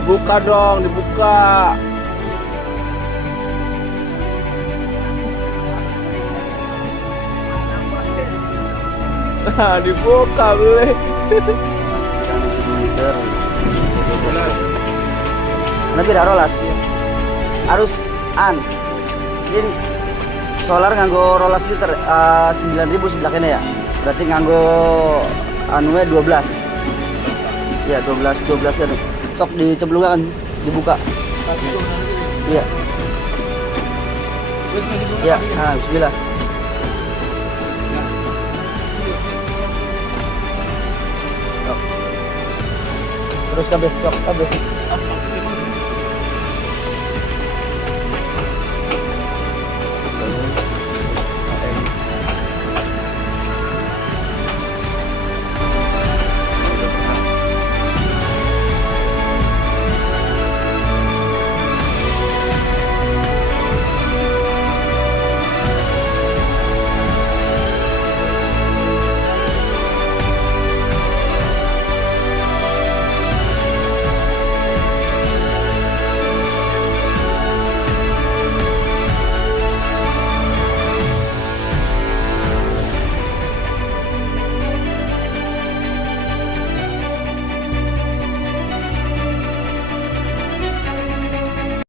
Dibuka dong, dibuka. Nah, dibuka boleh. 9.000 liter. Tapi tidak rolas. Harus ini solar nganggo rolas liter 9.000 sebelah kene ya. Berarti nganggo anunya 12. Ya 12 kan. Sok dicemplungkan, dibuka. Iya. Ya, bismillah. Terus kabeh, sok kabeh.